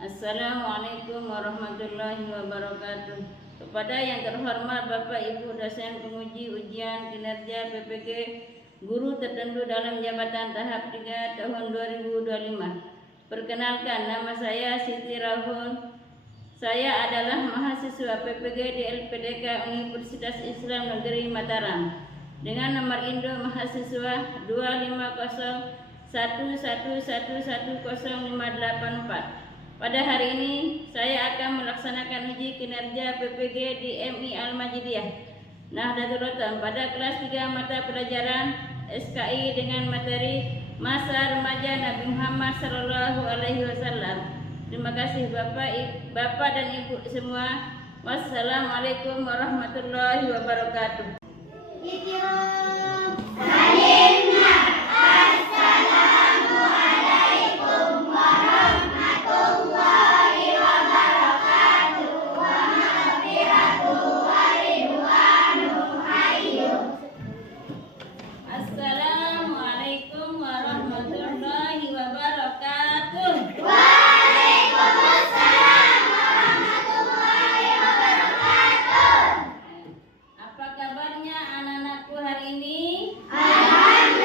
Assalamualaikum warahmatullahi wabarakatuh. Kepada yang terhormat Bapak Ibu dosen penguji ujian kinerja PPG guru tertentu dalam jabatan tahap 3 tahun 2025. Perkenalkan, nama saya Siti Rahun. Saya adalah mahasiswa PPG di LPDK Universitas Islam Negeri Mataram dengan nomor induk mahasiswa 25011111054. Pada hari ini saya akan melaksanakan uji kinerja PPG di MI Al-Majidiyah Nahdlatul Ulama pada kelas 3 mata pelajaran SKI dengan materi Masa Remaja Nabi Muhammad SAW. Terima kasih Bapak dan Ibu semua. Wassalamualaikum warahmatullahi wabarakatuh. Assalamualaikum warahmatullahi wabarakatuh. Waalaikumsalam warahmatullahi wabarakatuh. Apa kabarnya anak-anakku hari ini? Alhamdulillah.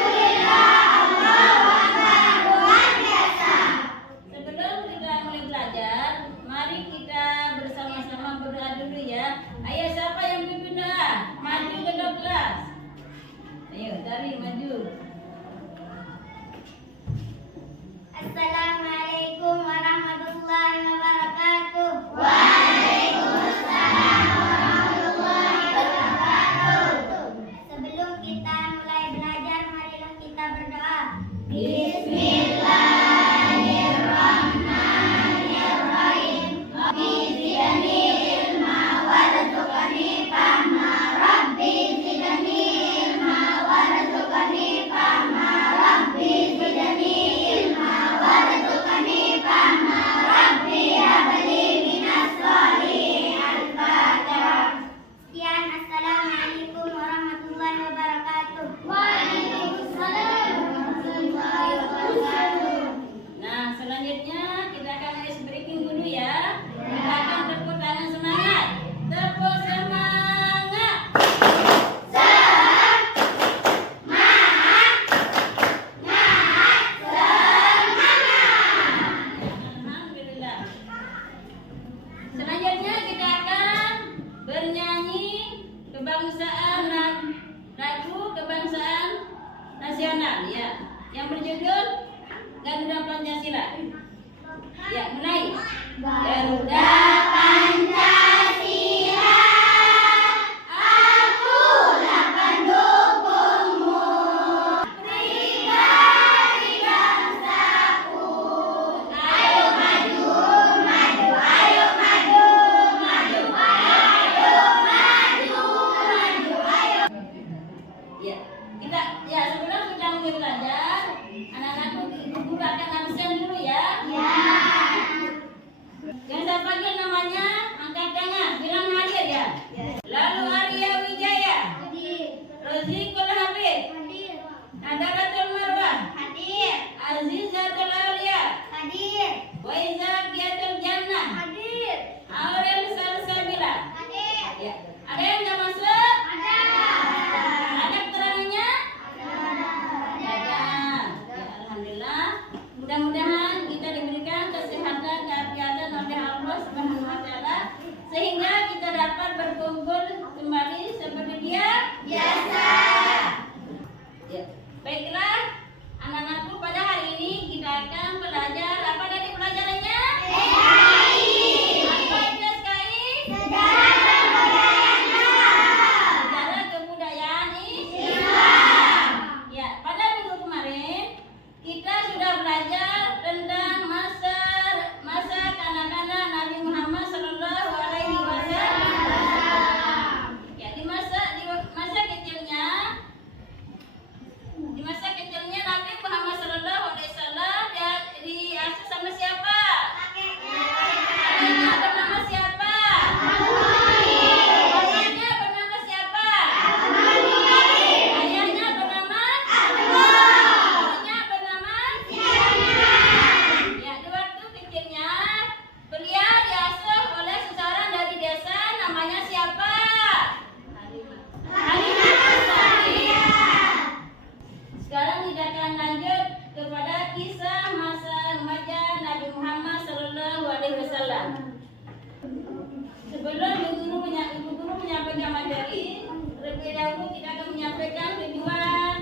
Sebelum Ibu Guru menyampaikan materi, terlebih dahulu kita akan menyampaikan tujuan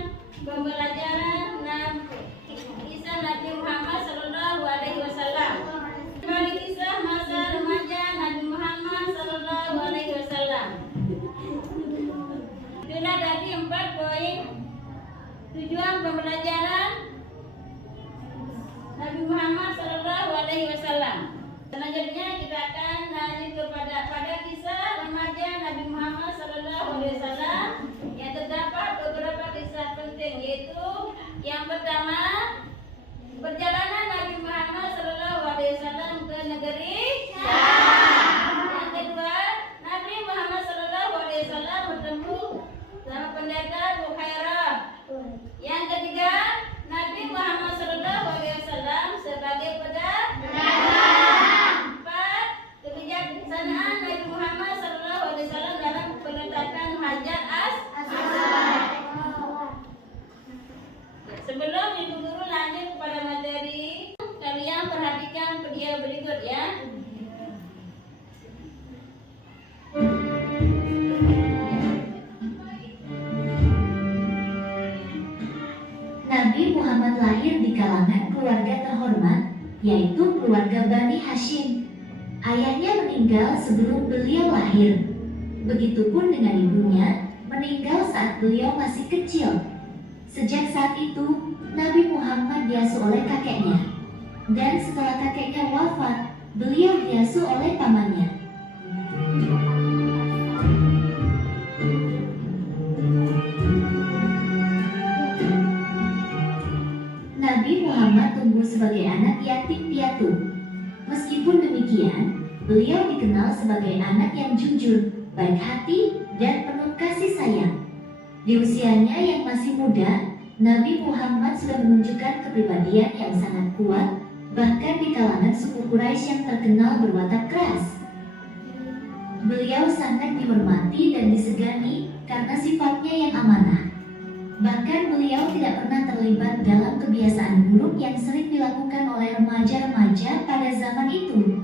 pembelajaran kisah Nabi Muhammad Sallallahu Alaihi Wasallam. Kembali kisah masa remaja Nabi Muhammad Sallallahu Alaihi Wasallam. Itulah tadi 4 poin tujuan pembelajaran Nabi Muhammad Sallallahu Alaihi Wasallam. Selanjutnya kita akan lanjut pada kisah remaja Nabi Muhammad Sallallahu Alaihi Wasallam yang terdapat beberapa kisah penting, yaitu yang pertama perjalanan Nabi Muhammad Sallallahu Alaihi Wasallam ke negeri Syam. Yang kedua, Nabi Muhammad Sallallahu Alaihi Wasallam bertemu sama pendeta Bukhairah. Yang ketiga, Nabi Muhammad Sallallahu Alaihi Wasallam sebagai pedagang. Kebijaksanaan Nabi Muhammad Sallallahu Alaihi Wasallam dalam penetapan Hajar Aswad. Sebelum Ibu Guru lanjut kepada materi, kalian perhatikan video berikut ya. Nabi Muhammad lahir di kalangan keluarga terhormat, yaitu keluarga Bani Hashim. Ayahnya meninggal sebelum beliau lahir. Begitupun dengan ibunya, meninggal saat beliau masih kecil. Sejak saat itu, Nabi Muhammad diasuh oleh kakeknya. Dan setelah kakeknya wafat, beliau diasuh oleh pamannya. Nabi Muhammad tumbuh sebagai anak yatim piatu. Meskipun demikian, beliau dikenal sebagai anak yang jujur, baik hati, dan penuh kasih sayang. Di usianya yang masih muda, Nabi Muhammad sudah menunjukkan kepribadian yang sangat kuat, bahkan di kalangan suku Quraisy yang terkenal berwatak keras. Beliau sangat dihormati dan disegani karena sifatnya yang amanah. Bahkan beliau tidak pernah terlibat dalam kebiasaan buruk yang sering dilakukan oleh remaja-remaja pada zaman itu.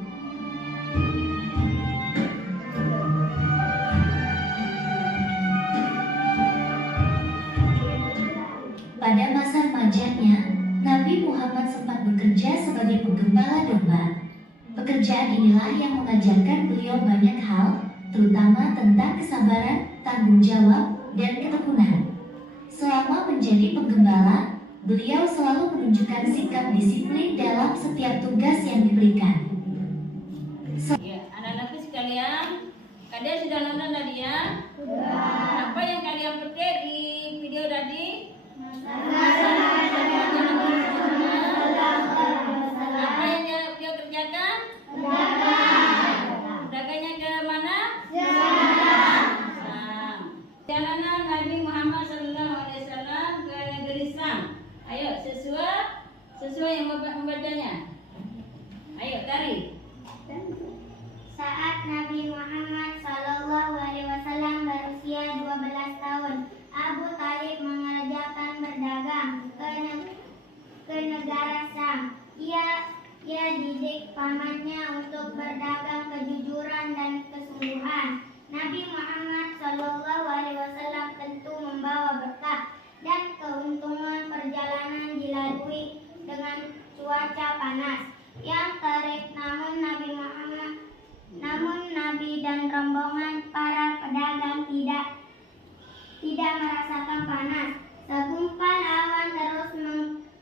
Pada masa remajanya, Nabi Muhammad sempat bekerja sebagai penggembala domba. Pekerjaan inilah yang mengajarkan beliau banyak hal, terutama tentang kesabaran, tanggung jawab, dan ketekunan. Selama menjadi penggembala, beliau selalu menunjukkan sikap disiplin dalam setiap tugas yang diberikan. Ya, anak-anakku sekalian, kalian sudah nonton tadi ya? Apa yang kalian petik di video tadi? Apa yang dia kerjakan? Dagangnya ke mana? Perjalanan Nabi Muhammad Sallallahu Alaihi Wasallam ke negeri Syam. Ayo sesuai yang membacanya. Ayo tarik. Saat Nabi Muhammad Sallallahu Alaihi Wasallam berusia 12 tahun, Abu Talib mengerjakan berdagang ke negara Syam. Ia didik pamannya untuk berdagang kejujuran dan kesungguhan. Nabi Muhammad Sallallahu Alaihi Wasallam tentu membawa berkah dan keuntungan. Perjalanan dilalui dengan cuaca panas yang terik, namun Nabi dan rombongan para pedagang tidak merasakan panas. Segumpal awan terus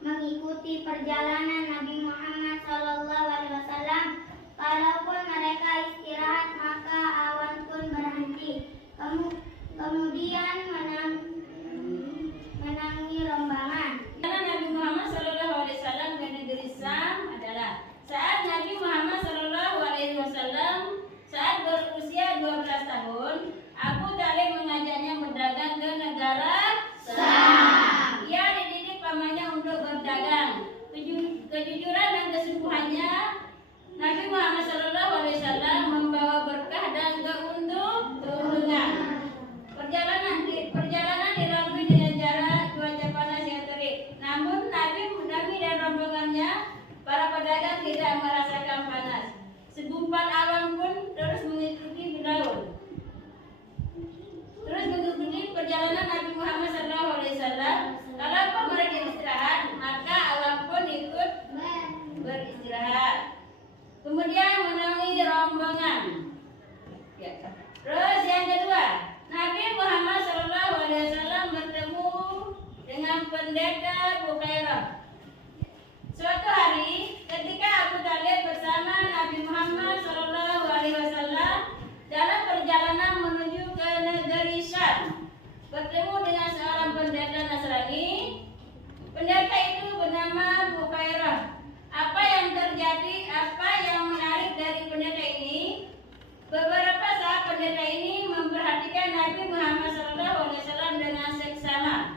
mengikuti perjalanan Nabi Muhammad Sallallahu Alaihi Wasallam. Kalaupun mereka istirahat, maka awan pun berhenti. Kemudian menangi rombongan. Nabi Muhammad Sallallahu Alaihi Wasallam ke negeri Syam adalah saat Nabi Muhammad Sallallahu Alaihi Wasallam saat berusia 12 tahun, Abu Talib mengajaknya berdagang ke negara Syam. Ia dididik pamannya untuk berdagang. Kejujuran dan sang pendeta Bukhairah. Suatu hari ketika Abu Talib bersama Nabi Muhammad SAW dalam perjalanan menuju ke negeri Syam, bertemu dengan seorang pendeta Nasrani. Pendeta itu bernama Bukhairah. Apa yang terjadi, apa yang menarik dari pendeta ini? Beberapa saat pendeta ini memperhatikan Nabi Muhammad SAW dengan seksama.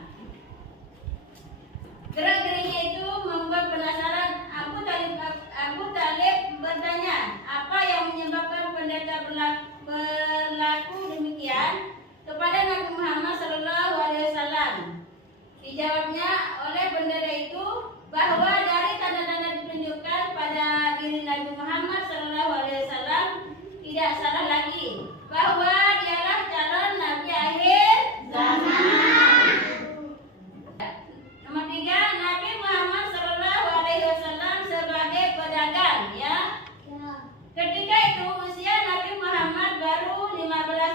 Gerak-geriknya itu membuat penasaran. Abu Talib bertanya, apa yang menyebabkan pendeta berlaku demikian kepada Nabi Muhammad SAW? Dijawabnya oleh pendeta itu bahwa dari tanda-tanda ditunjukkan pada diri Nabi Muhammad SAW tidak salah lagi bahwa dialah calon Nabi akhir zaman. Nomor 3, Nabi Muhammad SAW sebagai pedagang, ya. Ketika itu usia Nabi Muhammad baru 15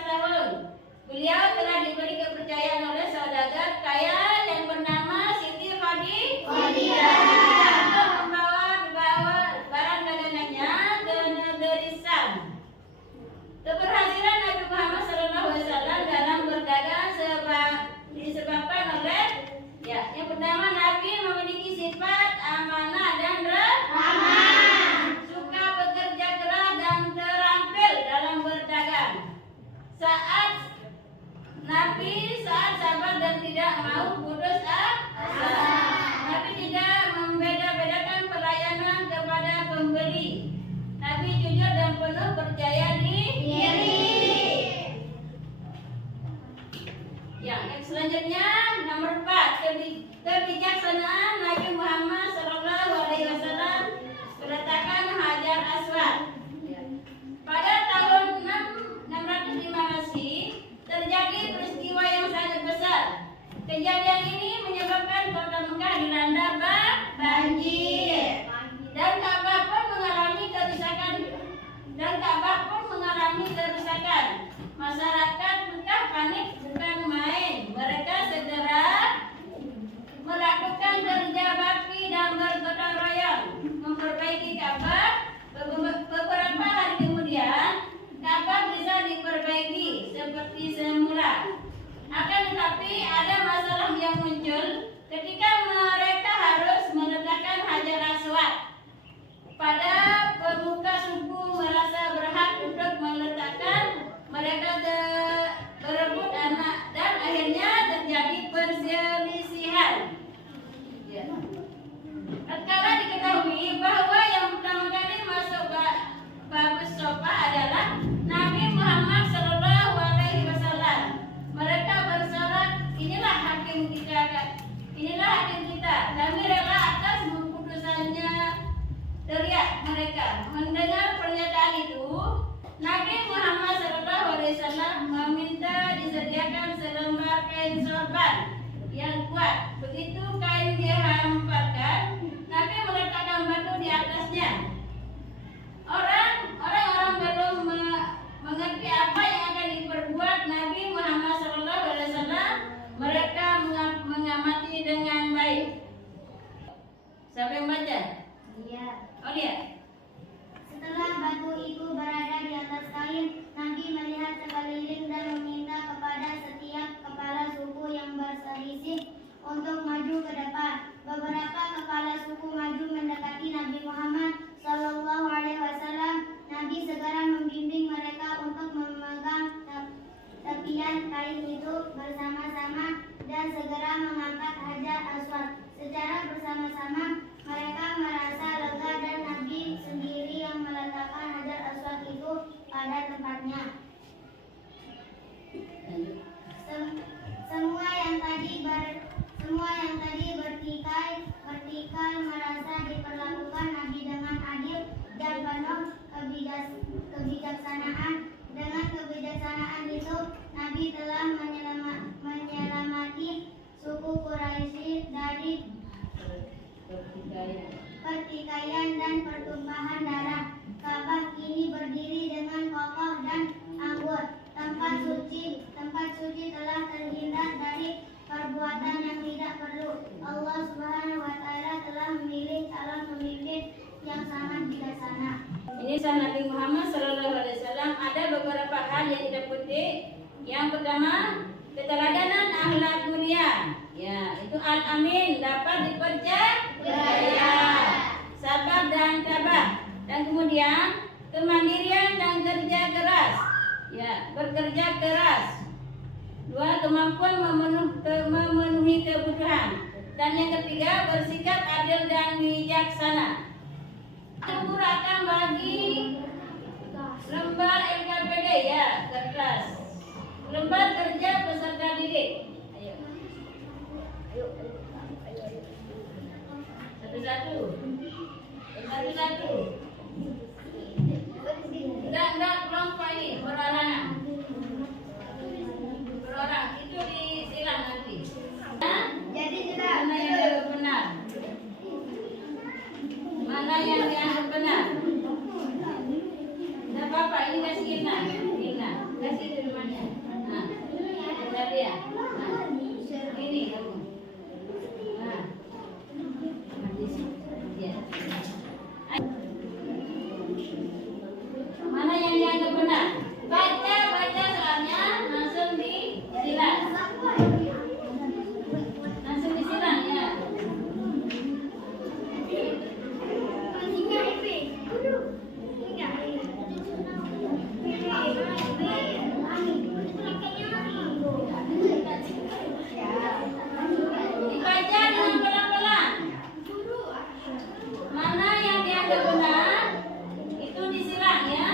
tahun. Beliau telah diberi kepercayaan oleh saudagar kaya yang bernama Siti Khadijah untuk membawa barang dagangannya ke negeri Syam. Keberhasilan Nabi Muhammad SAW dalam berdagang disebabkan oleh yang pertama, Nabi memiliki sifat amanah dan ramah, suka bekerja keras dan terampil dalam berdagang. Nabi sabar dan tidak mau putus asa. Nabi tidak membeda-bedakan pelayanan kepada pembeli. Nabi jujur dan penuh percaya diri. Yang selanjutnya nomor 4, kebijaksanaan Nabi Muhammad SAW meletakkan Hajar Aswad. Pada tahun 605 Masehi terjadi peristiwa yang sangat besar. Kejadian ini menyebabkan kota Mekah dilanda banjir dan Ka'bah pun mengalami kerusakan. Masyarakat Mekah panik bukan main. Mereka segera melakukan kerja bakti dan bergotong royong memperbaiki Ka'bah. Beberapa hari kemudian Ka'bah bisa diperbaiki seperti semula. Akan tetapi ada masalah yang muncul ketika mereka harus meletakkan Hajar Aswad. Pada pemuka suku merasa berhak untuk meletakkan, mereka berebut anak dan akhirnya terjadi perselisihan. Tatkala diketahui bahwa yang pertama kali masuk Babus Sofa adalah Nabi Muhammad SAW, mereka bersorak, inilah hakim kita, kami rela atas keputusannya, teriak mereka. Mendengar pernyataan itu, Nabi Muhammad SAW meminta disediakan selembar kain sorban yang kuat. Begitu kain dihamparkan, Nabi meletakkan batu di atasnya. Orang-orang belum mengerti apa yang akan diperbuat Nabi Muhammad SAW. Mereka mengamati dengan baik. Siapa yang baca? Iya. Oh dia. Setelah batu itu berada di atas kain, Nabi melihat sekeliling dan meminta kepada setiap kepala suku yang berselisih untuk maju ke depan. Beberapa kepala suku maju mendekati Nabi Muhammad SAW. Nabi segera membimbing mereka untuk memegang tepian kain itu bersama-sama dan segera mengangkat Hajar Aswad. Secara bersama-sama mereka merasa lega dan Nabi sendiri yang meletakkan Hajar Aswad itu pada tempatnya. Semua yang tadi vertikal merasa diperlakukan Nabi dengan adil dan penuh kebijaksanaan. Dengan kebijaksanaan itu Nabi telah menyelamati suku Quraisy dari pertikaian Kisah Nabi Muhammad SAW ada beberapa hal yang kita petik. Yang pertama, keteladanan akhlak mulia. Ya, itu al-amin, dapat dipercaya, sabar dan tabah. Dan kemudian kemandirian dan kerja keras. Ya, bekerja keras. Dua, kemampuan memenuhi kebutuhan. Dan yang ketiga, bersikap adil dan bijaksana. Guru akan bagi lembar LKPD ya, kertas. Lembar kerja peserta didik. Ayo. Satu-satu. Satu-satu. Enggak kelompok ini, berorangan. Berorang, itu disilang nanti. Jadi sudah Mana yang dianggap benar? Mana yang dianggap benar? Tidak apa-apa, ini kasih Irna. Kasih di rumahnya. Nah, kita lihat. Nah, ini kamu. Nah, ya. Mana yang dianggap benar? Baca soalnya langsung disilang. Langsung disilang ya. Dibaca dengan pelan-pelan. Mana yang dianggap benar itu disilang ya.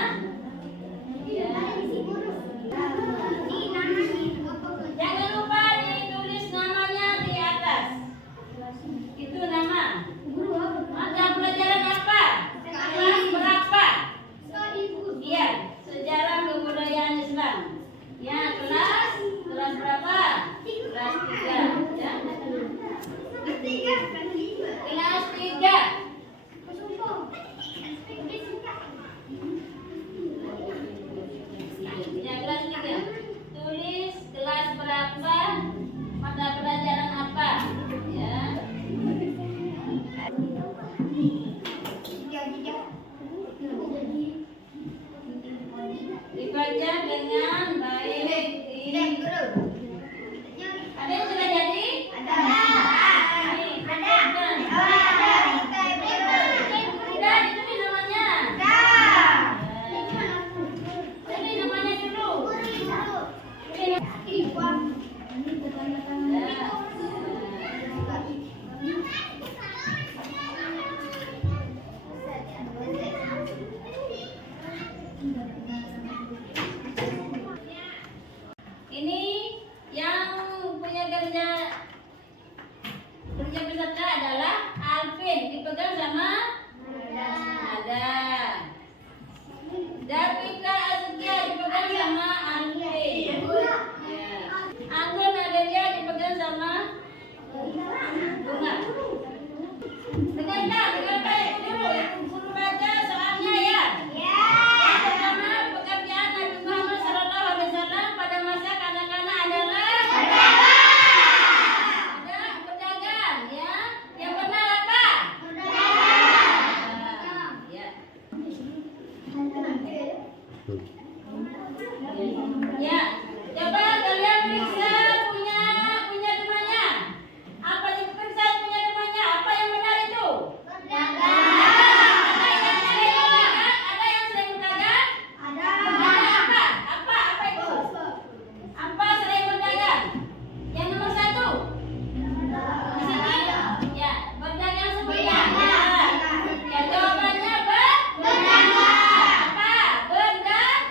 Jangan lupa ditulis namanya di atas. Itu nama. Mata pelajaran apa? Kelas berapa? Iya, sejarah kebudayaan Islam. Ya, kelas berapa? Kelas 3. Ya. Kelas 3. Ya, kelas 3. Tulis kelas berapa, mata pelajaran apa. Ya. Dibaca dengan baik. Ada yang sudah jadi? Ada. Tidak, ditulis namanya. Tulis namanya dulu. Ini yang punya kerja peserta adalah Alvin, dipegang sama ada. Davika Azkia dipegang sama Alvin. Ya. Anggun Adelia dipegang sama Bunga. Dengarkan dulu, guru baca soalnya ya. Yang pertama, pekerjaan Nabi Muhammad SAW pada masa kanak-kanak adalah pedagang ya. Yang benar apa? Ya. Ya, coba kalian periksa punya temannya. Apa yang periksa punya temannya? Apa yang benar itu? Ada yang sering berdagang? Ada. Apa itu? Apa sering berdagang? Yang nomor 1? Di sini? Ya, berdagang semuanya. Ya, jawabannya berdagang. Apa? Berdagang.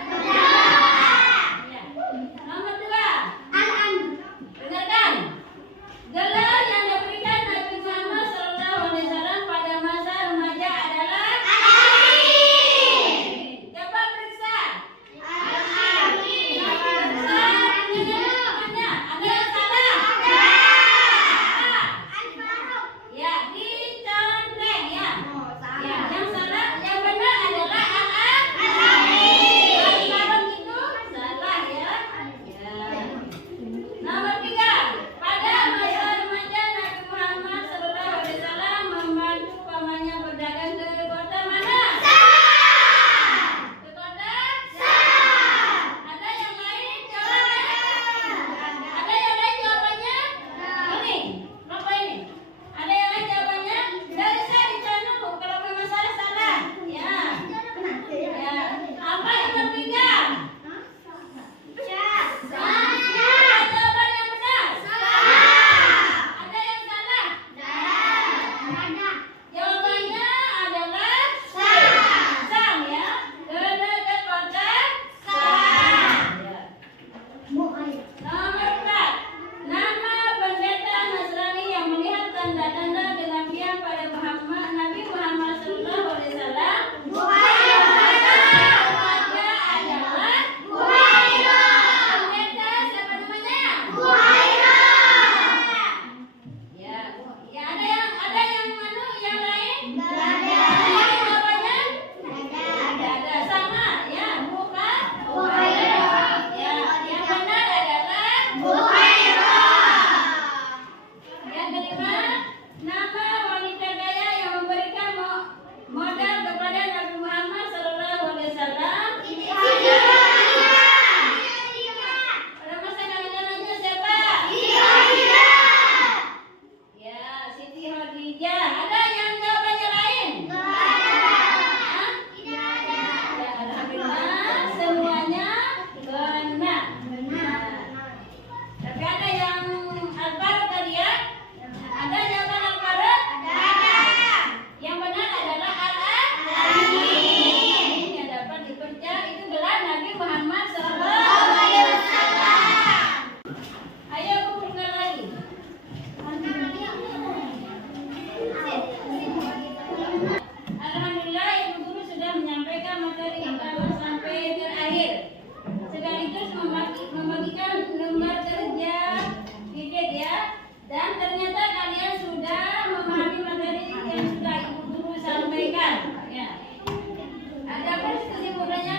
materi awal sampai terakhir. Sekaligus membagikan lembar kerja didik ya. Dan ternyata kalian sudah memahami materi yang sudah Ibu Guru sampaikan. Ya. Adapun kesimpulannya